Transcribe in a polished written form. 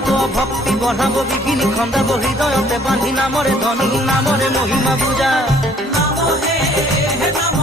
গাব ভক্তি বঢ়াব বিঘিনি খন্দাব হৃদয়তে বান্ধি নামৰে ধনী নামৰে মহিমা পূজা নাম হে নাম